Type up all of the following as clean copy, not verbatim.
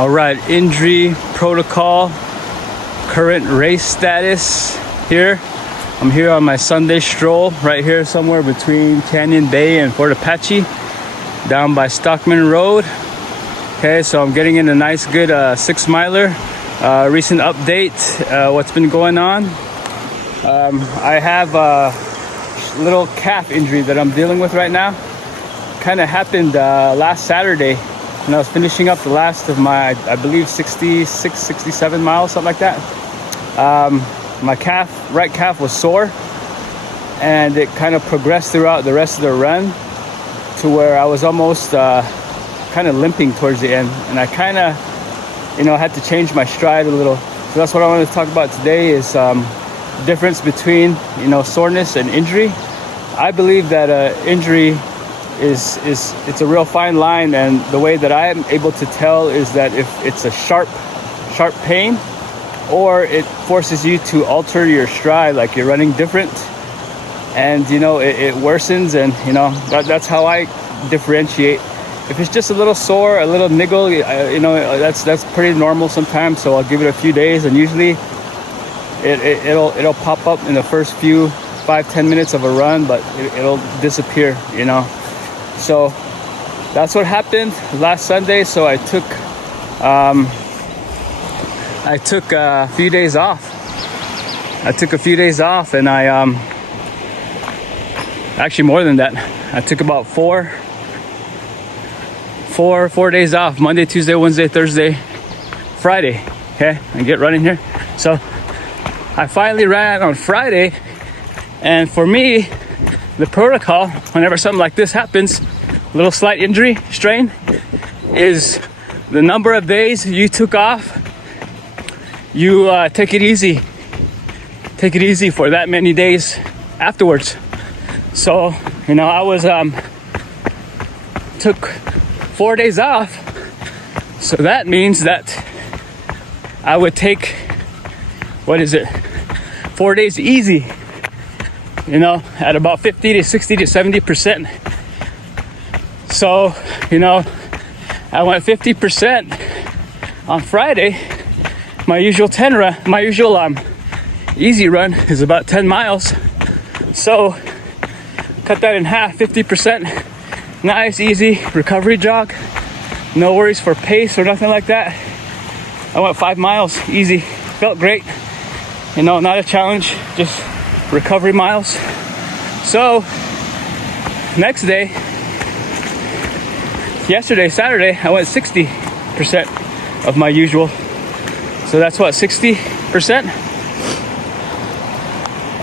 All right, injury protocol, current race status here. I'm here on my Sunday stroll right here somewhere between Canyon Bay and Fort Apache down by Stockman Road. Okay, so I'm getting in a nice good 6-miler. Recent update, what's been going on. I have a little calf injury that I'm dealing with right now. Kind of happened last Saturday when I was finishing up the last of my, I believe 66, 67 miles, something like that. My right calf was sore, and it kind of progressed throughout the rest of the run to where I was almost kind of limping towards the end, and I kind of, had to change my stride a little. So that's what I wanted to talk about today is the difference between, soreness and injury. I believe that injury it's a real fine line, and the way that I am able to tell is that if it's a sharp pain, or it forces you to alter your stride, like you're running different, and it worsens, and that's how I differentiate. If it's just a little sore, a little niggle, that's pretty normal sometimes. So I'll give it a few days, and usually it'll pop up in the first few 5-10 minutes of a run, but it'll disappear. So that's what happened last Sunday. So I took a few days off. And I actually more than that. I took about four days off: Monday, Tuesday, Wednesday, Thursday, Friday. Okay, and get running here. So I finally ran on Friday, and for me, the protocol whenever something like this happens, a little slight injury, strain, is the number of days you took off. You take it easy for that many days afterwards. So I was took 4 days off, so that means that I would take 4 days easy, at about 50 to 60 to 70%. So I went 50% on Friday. My usual easy run is about 10 miles. So cut that in half, 50%. Nice, easy recovery jog. No worries for pace or nothing like that. I went 5 miles, easy. Felt great. Not a challenge, just recovery miles. So next day, yesterday, Saturday, I went 60% of my usual. So that's 60%.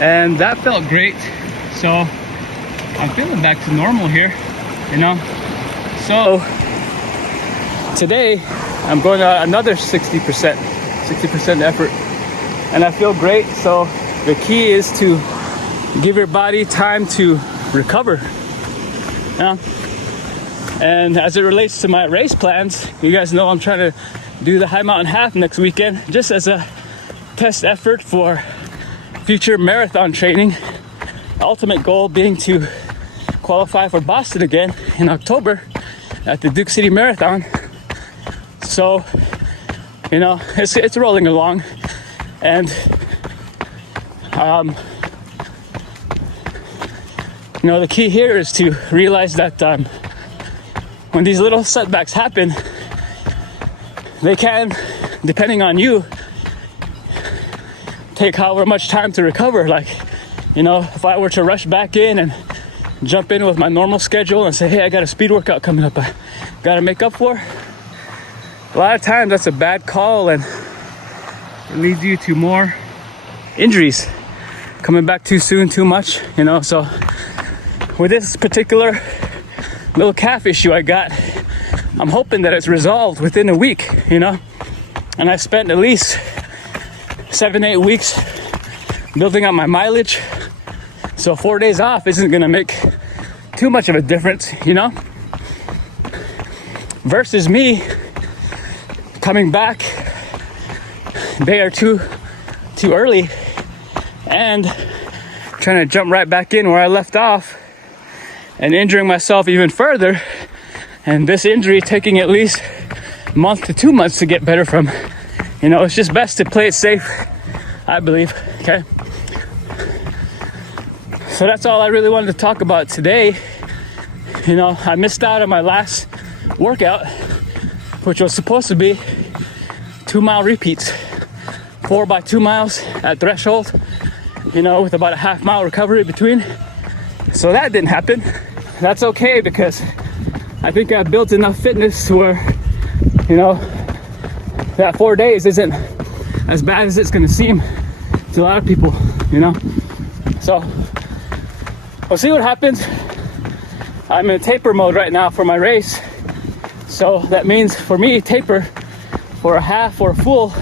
And that felt great. So I'm feeling back to normal here, So today I'm going another 60% effort, and I feel great. So the key is to give your body time to recover. And as it relates to my race plans, you guys know I'm trying to do the High Mountain Half next weekend, just as a test effort for future marathon training. Ultimate goal being to qualify for Boston again in October at the Duke City Marathon. So, it's rolling along, and the key here is to realize that when these little setbacks happen, they can, depending on you, take however much time to recover. Like, if I were to rush back in and jump in with my normal schedule and say, hey, I got a speed workout coming up I gotta make up for, a lot of times that's a bad call, and it leads you to more injuries, coming back too soon, too much, So with this particular little calf issue I got, I'm hoping that it's resolved within a week, And I spent at least 7-8 weeks building up my mileage. So 4 days off isn't gonna make too much of a difference, Versus me coming back a day or two too early and trying to jump right back in where I left off and injuring myself even further. And this injury taking at least month to 2 months to get better from. You know, it's just best to play it safe, I believe. Okay. So that's all I really wanted to talk about today. You know, I missed out on my last workout, which was supposed to be 2 mile repeats, 4 by 2 miles at threshold, you know, with about a half mile recovery between. So that didn't happen. That's okay, because I think I've built enough fitness to where, you know, that 4 days isn't as bad as it's gonna seem to a lot of people, you know. So we'll see what happens. I'm in taper mode right now for my race. So that means for me, taper for a half or a full,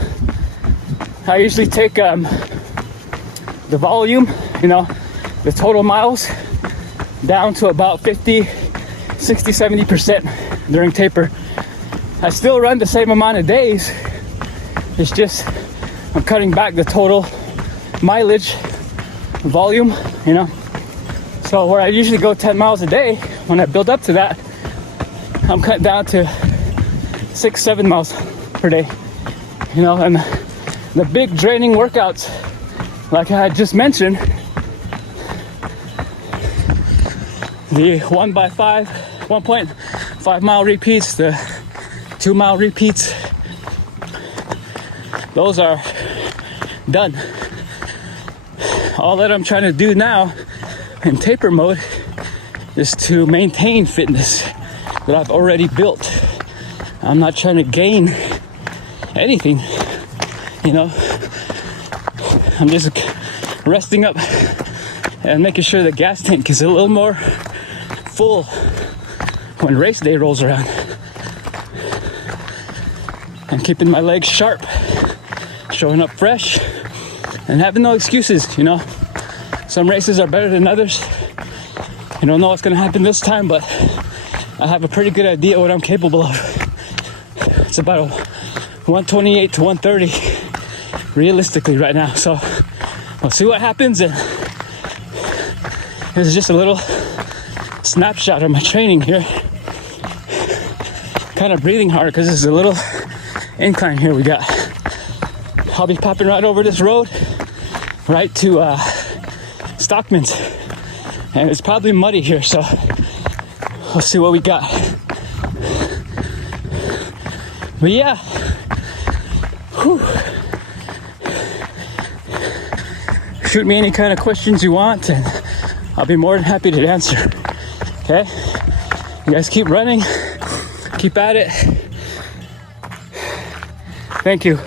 I usually take the volume, you know, the total miles down to about 50, 60, 70% during taper. I still run the same amount of days. It's just I'm cutting back the total mileage volume, you know. So where I usually go 10 miles a day, when I build up to that, I'm cut down to 6, 7 miles per day, you know. And the big draining workouts, like I had just mentioned, the 1.5 mile repeats, the 2 mile repeats, those are done. All that I'm trying to do now in taper mode is to maintain fitness that I've already built. I'm not trying to gain anything, you know. I'm just resting up and making sure the gas tank is a little more full when race day rolls around, and keeping my legs sharp, showing up fresh, and having no excuses, you know. Some races are better than others. You don't know what's gonna happen this time, but I have a pretty good idea what I'm capable of. It's about a 128 to 130 realistically right now. So we'll see what happens. And this is just a little snapshot of my training here. Kind of breathing hard because there's a little incline here we got. I'll be popping right over this road right to Stockman's, and it's probably muddy here, so we'll see what we got. But yeah, whew. Shoot me any kind of questions you want, and I'll be more than happy to answer. Okay, you guys keep running, keep at it. Thank you.